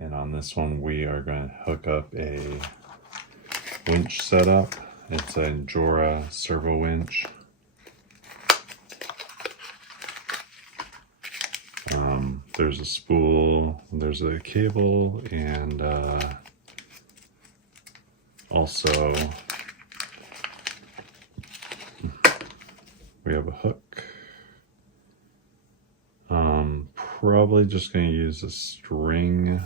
And on this one, we are going to hook up a winch setup. It's an Injora servo winch. There's a spool, there's a cable, and also we have a hook. Probably just going to use a string.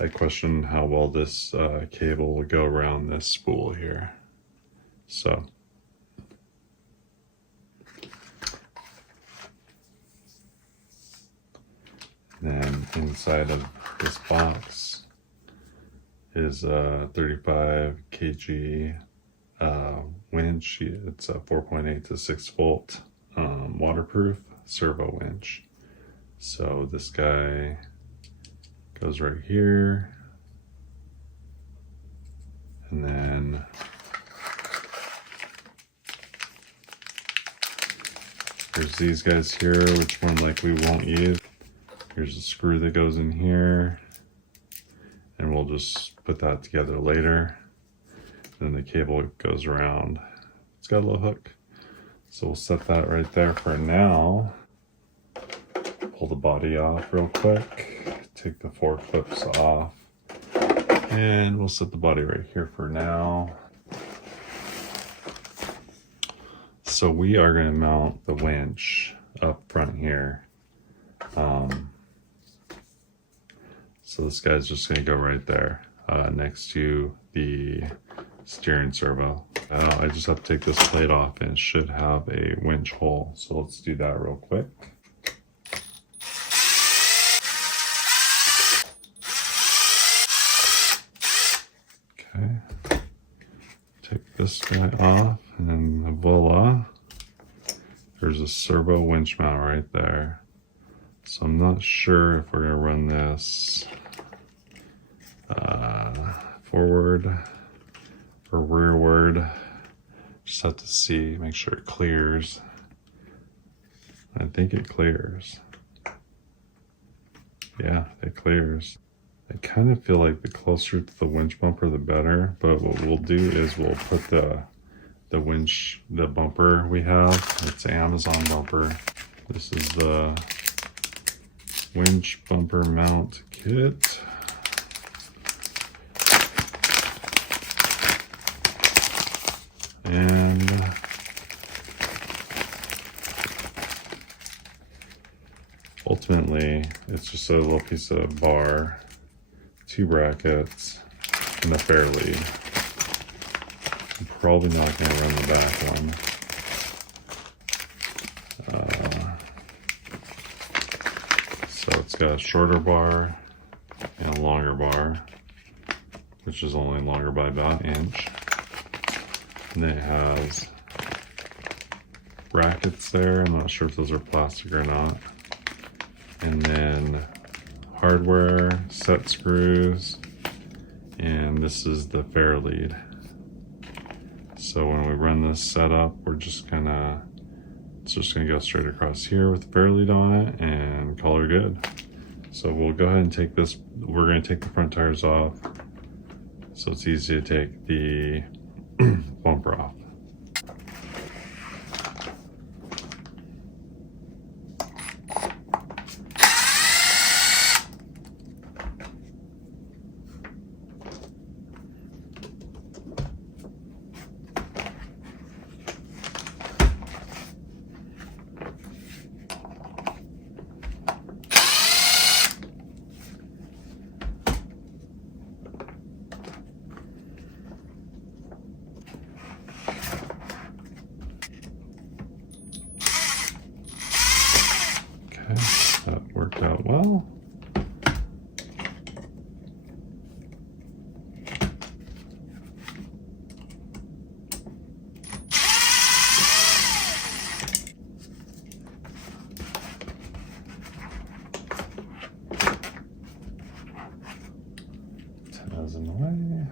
I question how well this cable will go around this spool here. So then inside of this box is a 35 kg winch. It's a 4.8 to 6 volt waterproof servo winch. So this guy goes right here, and then there's these guys here, which more likely we won't use. Here's a screw that goes in here, and we'll just put that together later. Then the cable goes around. It's got a little hook, so we'll set that right there for now. Pull the body off real quick, take the 4 clips off, and we'll set the body right here for now. So we are going to mount the winch up front here. So this guy's just going to go right there next to the steering servo. I just have to take this plate off, and it should have a winch hole. So let's do that real quick. Okay, take this guy off, and then voila, there's a servo winch mount right there. So I'm not sure if we're gonna run this forward or rearward. Just have to see, make sure it clears. I think it clears. Yeah, it clears. I kind of feel like the closer to the winch bumper, the better. But what we'll do is we'll put the winch, the bumper we have. It's an Amazon bumper. This is the winch bumper mount kit. And ultimately, it's just a little piece of bar, 2 brackets, and a fair lead. I'm probably not going to run the back one. So it's got a shorter bar and a longer bar, which is only longer by about an inch. And then it has brackets there. I'm not sure if those are plastic or not. And then hardware, set screws, and this is the fair lead. So when we run this setup, it's just gonna go straight across here with the fair lead on it and call her good. So we'll go ahead and take this, we're gonna take the front tires off, so it's easy to take the bumper off. That worked out well. That's in the way.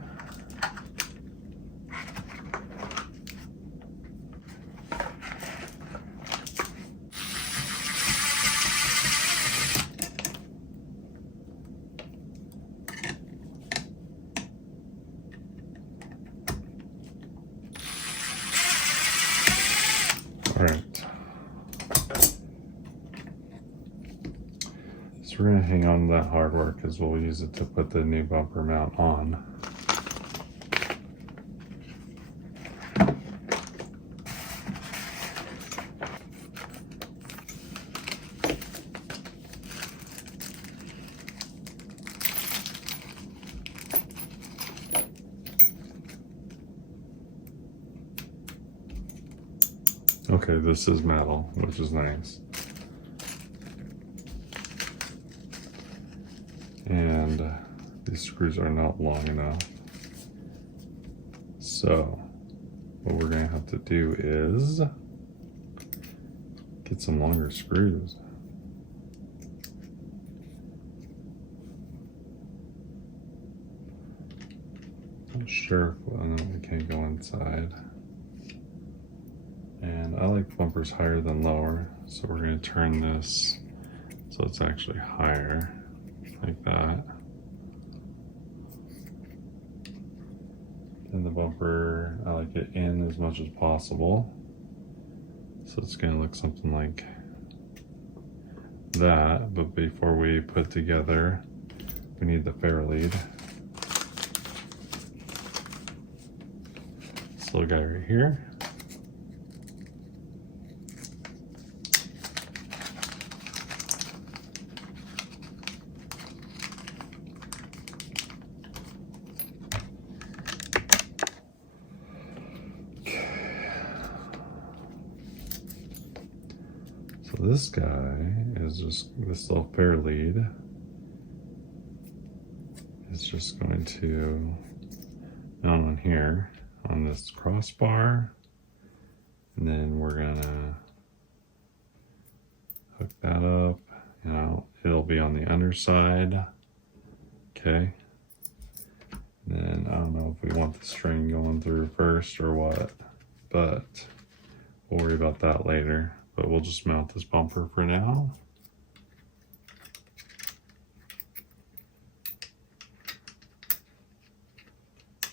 So we're going to hang on to that hardware because we'll use it to put the new bumper mount on. Okay, this is metal, which is nice. And these screws are not long enough. So what we're gonna have to do is get some longer screws. Not sure if we can go inside. And I like bumpers higher than lower, so we're going to turn this so it's actually higher, like that. And the bumper, I like it in as much as possible. So it's going to look something like that, but before we put together, we need the fair lead. This little guy right here. So this guy is just, this little fair lead is just going to mount on here on this crossbar, and then we're gonna hook that up. You know, it'll be on the underside. Okay. And then I don't know if we want the string going through first or what, but we'll worry about that later. But we'll just mount this bumper for now.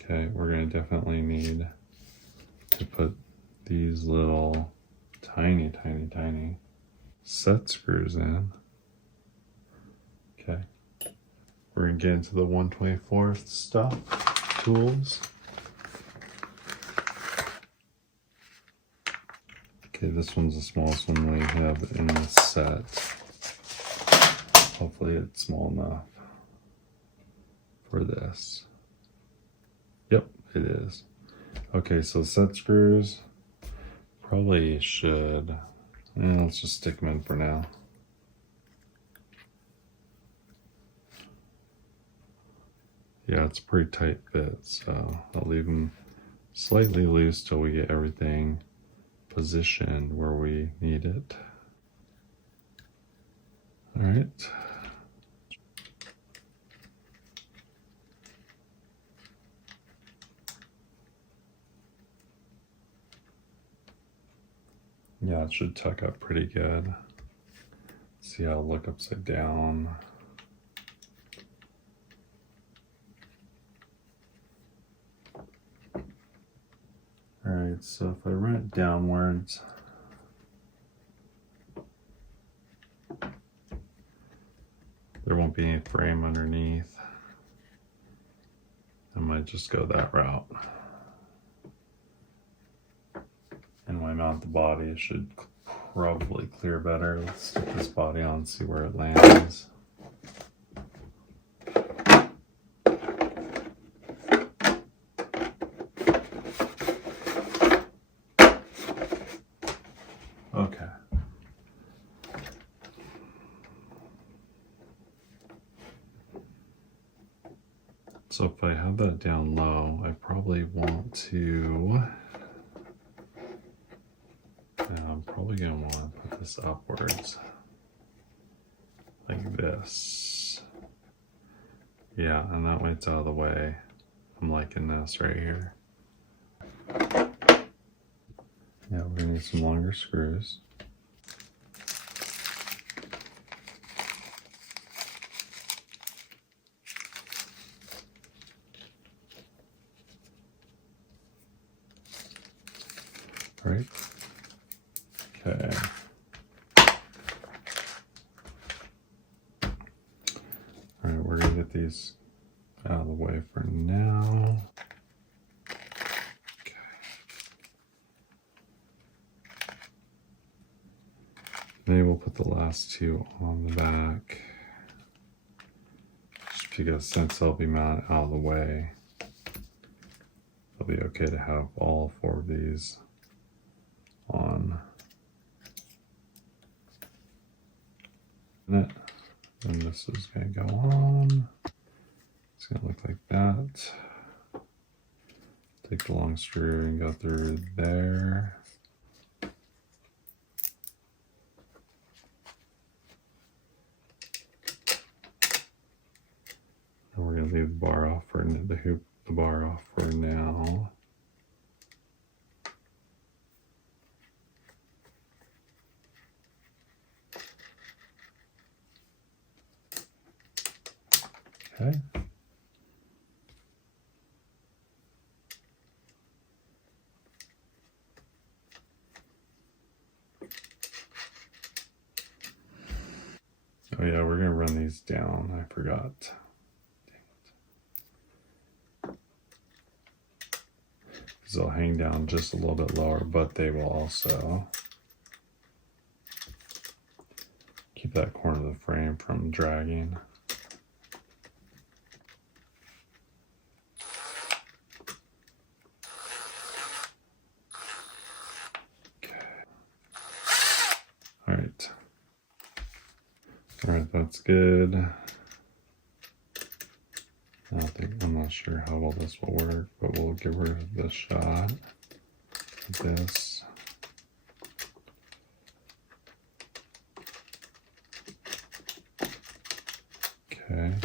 Okay, we're gonna definitely need to put these little tiny set screws in. Okay, we're gonna get into the 1/24 stuff, tools. Okay, this one's the smallest one we have in this set. Hopefully it's small enough for this. Yep, it is. Okay, so set screws probably should, let's just stick them in for now. Yeah, it's a pretty tight fit, so I'll leave them slightly loose till we get everything positioned where we need it. All right. Yeah, it should tuck up pretty good. See how it'll look upside down. All right, so if I run it downwards, there won't be any frame underneath. I might just go that route. And when I mount the body, it should probably clear better. Let's stick this body on and see where it lands. Okay. So if I have that down low, I probably want to, I'm probably gonna want to put this upwards like this. Yeah, and that way it's out of the way. I'm liking this right here. Yeah, we're gonna need some longer screws. Right. Okay. these out of the way for now. Okay. Maybe we'll put the last two on the back. Just because since they'll be mounted out of the way, it'll be okay to have all four of these on. And this is going to go on. It's going to look like that. Take the long screw and go through there. And we're going to leave the bar off for the bar off for now. Okay. Oh yeah, we're gonna run these down. I forgot. Because they'll hang down just a little bit lower, but they will also keep that corner of the frame from dragging. Alright, that's good. I'm not sure how well this will work, but we'll get rid of this shot. This. Okay.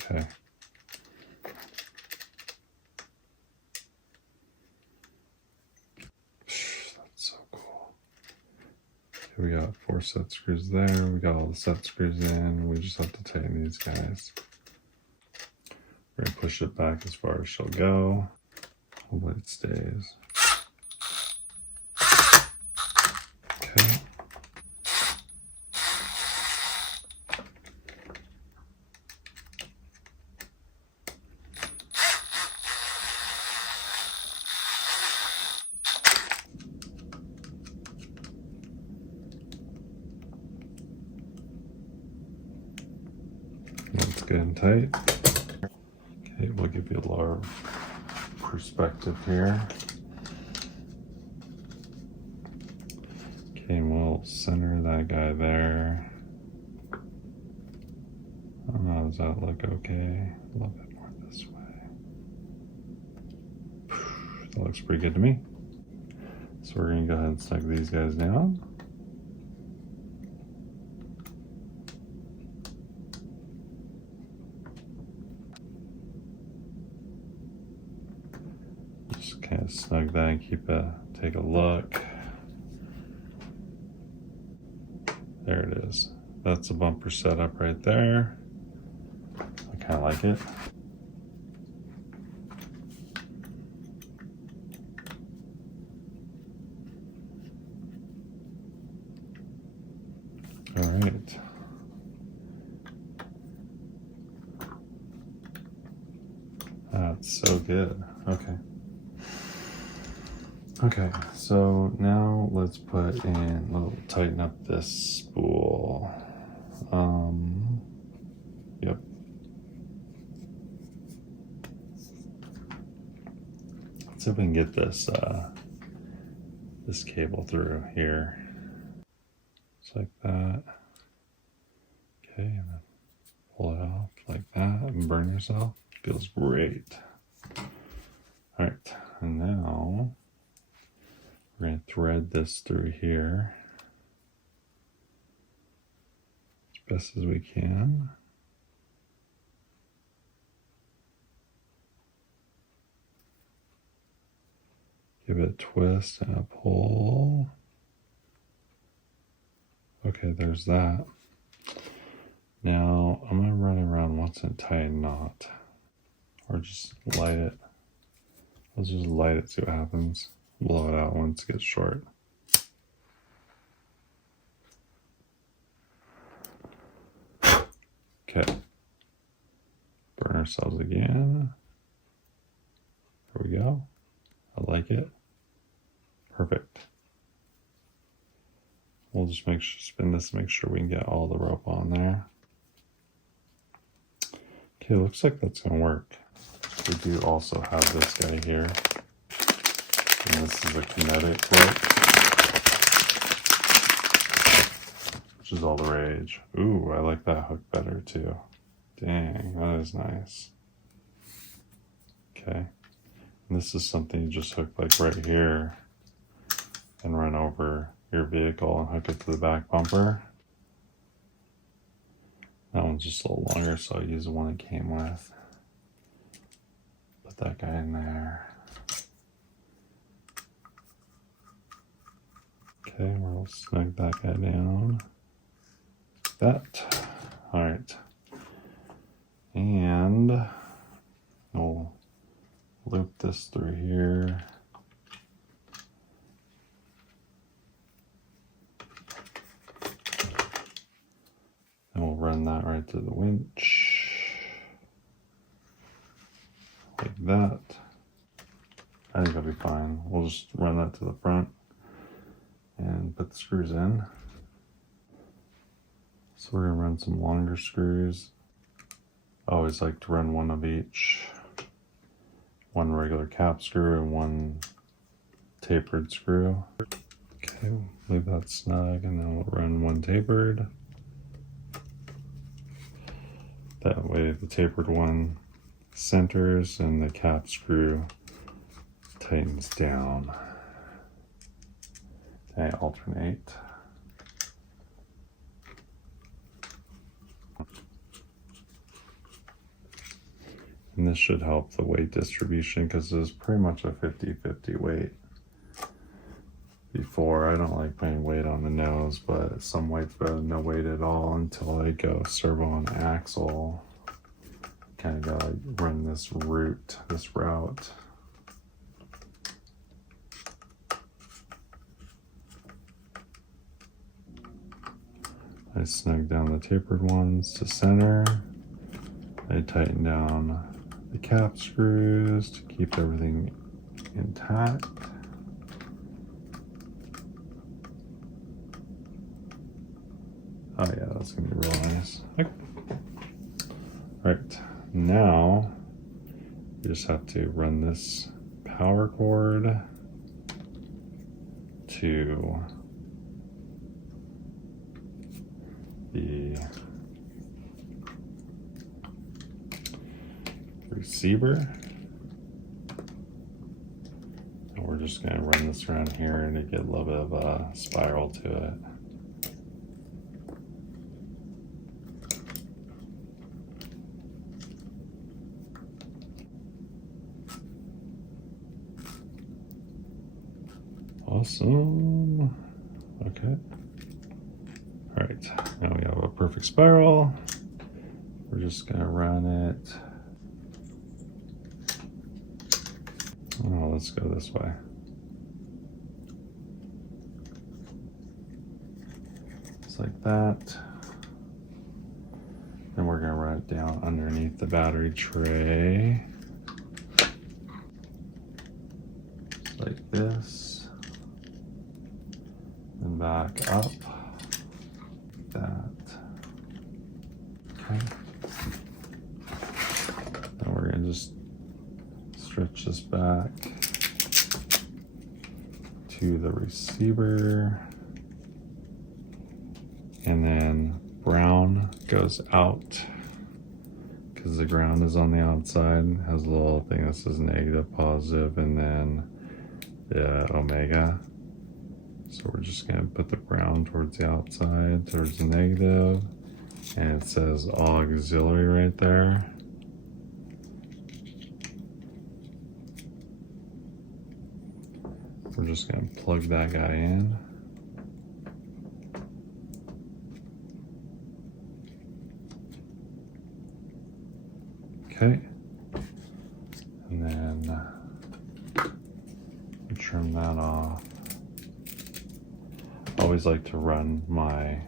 Okay. We got 4 set screws there. We got all the set screws in. We just have to tighten these guys. We're gonna push it back as far as she'll go. Hopefully it stays. Okay. That's good and tight. Okay, we'll give you a lower perspective here. Okay, we'll center that guy there. Does that look okay? A little bit more this way. That looks pretty good to me. So we're gonna go ahead and snug these guys down. Just kind of snug that and take a look. There it is. That's the bumper setup right there. I kind of like it. All right. That's so good. Okay. Okay, so now let's tighten up this spool. Yep. Let's see if we can get this this cable through here. Just like that. Okay, and then pull it off like that and burn yourself. Feels great. All right, and now we're going to thread this through here as best as we can. Give it a twist and a pull. Okay, there's that. Now I'm going to run around once and tie a knot, or just light it Let's just light it, see what happens. Blow it out once it gets short. Okay. Burn ourselves again. There we go. I like it. Perfect. We'll just spin this to make sure we can get all the rope on there. Okay, looks like that's gonna work. We do also have this guy here. And this is a kinetic rope, which is all the rage. Ooh, I like that hook better too. Dang, that is nice. Okay. And this is something you just hook like right here and run over your vehicle and hook it to the back bumper. That one's just a little longer, so I'll use the one it came with. Put that guy in there. Okay, we'll snug that guy down. That. Alright. And we'll loop this through here. And we'll run that right to the winch. Like that. I think that'll be fine. We'll just run that to the front and put the screws in. So we're gonna run some longer screws. I always like to run one of each. One regular cap screw and one tapered screw. Okay, leave that snug and then we'll run one tapered. That way the tapered one centers and the cap screw tightens down. Okay, alternate. And this should help the weight distribution because it's pretty much a 50-50 weight. Before, I don't like putting weight on the nose, but some weight's better than no weight at all until I go servo on axle. Kind of gotta run this route. I snug down the tapered ones to center. I tighten down the cap screws to keep everything intact. Oh yeah, that's gonna be real nice. Okay. All right, now you just have to run this power cord to the receiver. And we're just gonna run this around here to get a little bit of a spiral to it. Awesome. Okay. All right, now we have a perfect spiral. We're just gonna run it. Oh, let's go this way. Just like that. And we're gonna run it down underneath the battery tray. Just like this. And back up. Like that. Okay. And we're gonna just stretch this back to the receiver. And then brown goes out because the ground is on the outside. It has a little thing that says negative, positive, and then the omega. So we're just gonna put the brown towards the outside, towards the negative, and it says auxiliary right there. We're just gonna plug that guy in. Okay. And then turn that off. I always like to run my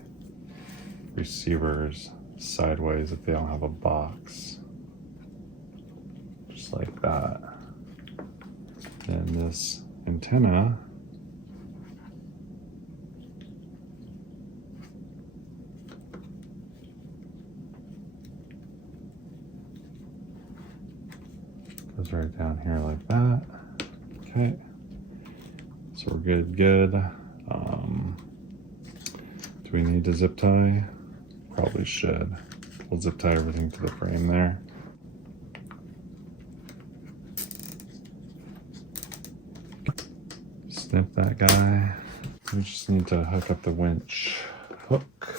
receivers sideways if they don't have a box. Just like that. And this antenna goes right down here like that. Okay, so we're good. Do we need to zip tie? Probably should. We'll zip tie everything to the frame there. Snip that guy. We just need to hook up the winch hook.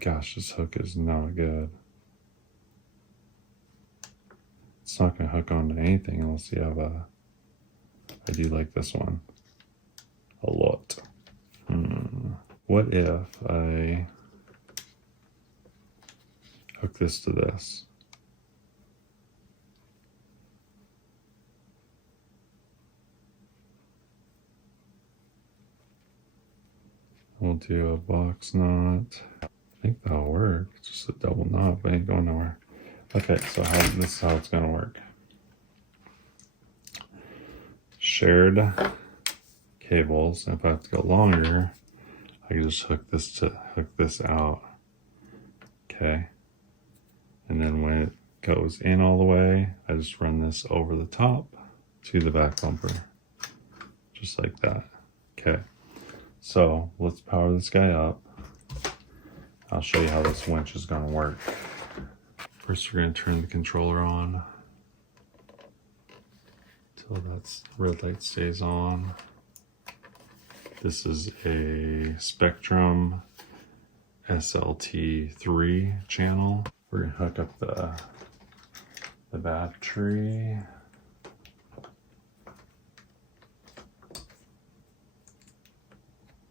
Gosh, this hook is not good. It's not gonna hook onto anything unless you have a, I do like this one a lot. What if I hook this to this? We'll do a box knot. I think that'll work. It's just a double knot, but ain't going nowhere. Okay, so this is how it's gonna work. Shared cables. If I have to go longer, I can just hook this out. Okay. And then when it goes in all the way, I just run this over the top to the back bumper. Just like that. Okay. So let's power this guy up. I'll show you how this winch is gonna work. First, we're gonna turn the controller on till that red light stays on. This is a Spectrum SLT3 channel. We're gonna hook up the battery.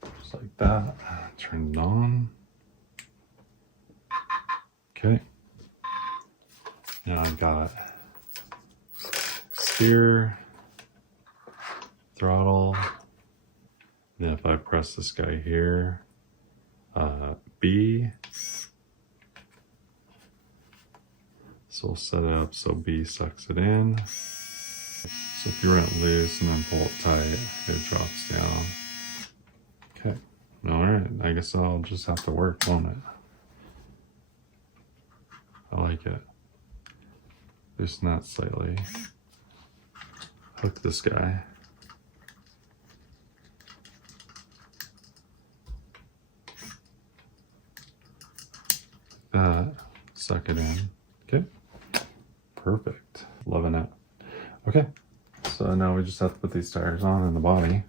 Just like that. Turn it on. Okay. Now I've got steer, throttle. Then if I press this guy here, B. So we'll set it up so B sucks it in. So if you run it loose and then pull it tight, it drops down. Okay. All right. I guess I'll just have to work, won't it? I like it. Loosen that slightly. Hook this guy. That. Suck it in. Okay. Perfect. Loving it. Okay. So now we just have to put these tires on in the body.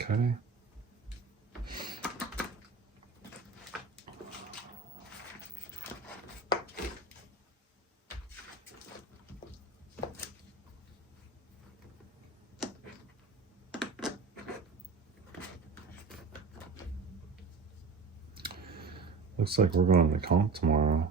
Okay. Looks like we're going to the comp tomorrow.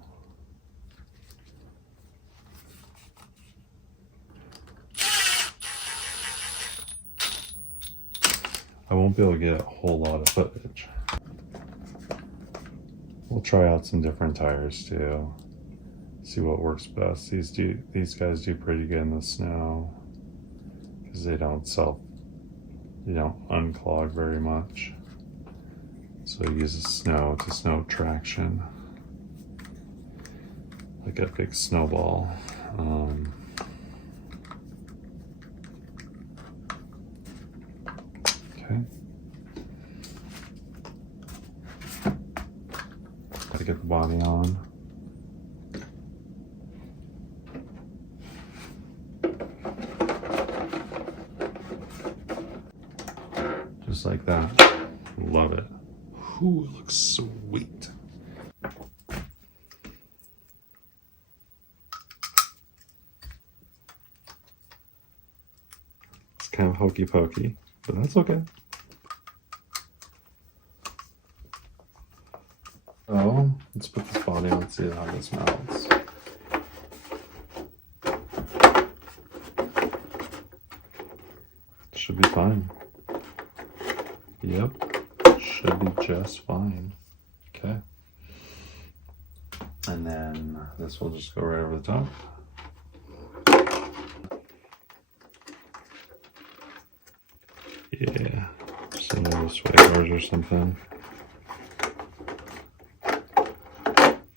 I won't be able to get a whole lot of footage. We'll try out some different tires too. See what works best. These guys do pretty good in the snow because they don't unclog very much. So it uses snow to snow traction, like a big snowball. Okay. Gotta get the body on. Just like that. Love it. Ooh, it looks sweet. It's kind of hokey pokey, but that's okay. Let's put this body on and see how this mounts. Should be fine. Yep, should be just fine. Okay. And then this will just go right over the top. Yeah, some little sway bars or something.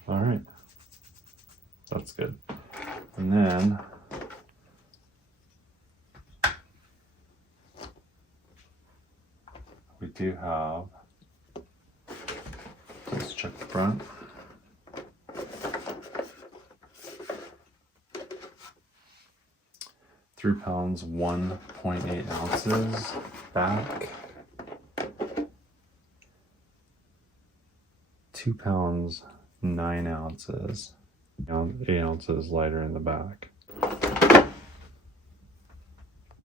All right, that's good. And then we do have, let's check the front. £3, 1.8 ounces. Back, 2 pounds, 9 ounces. 8 ounces lighter in the back.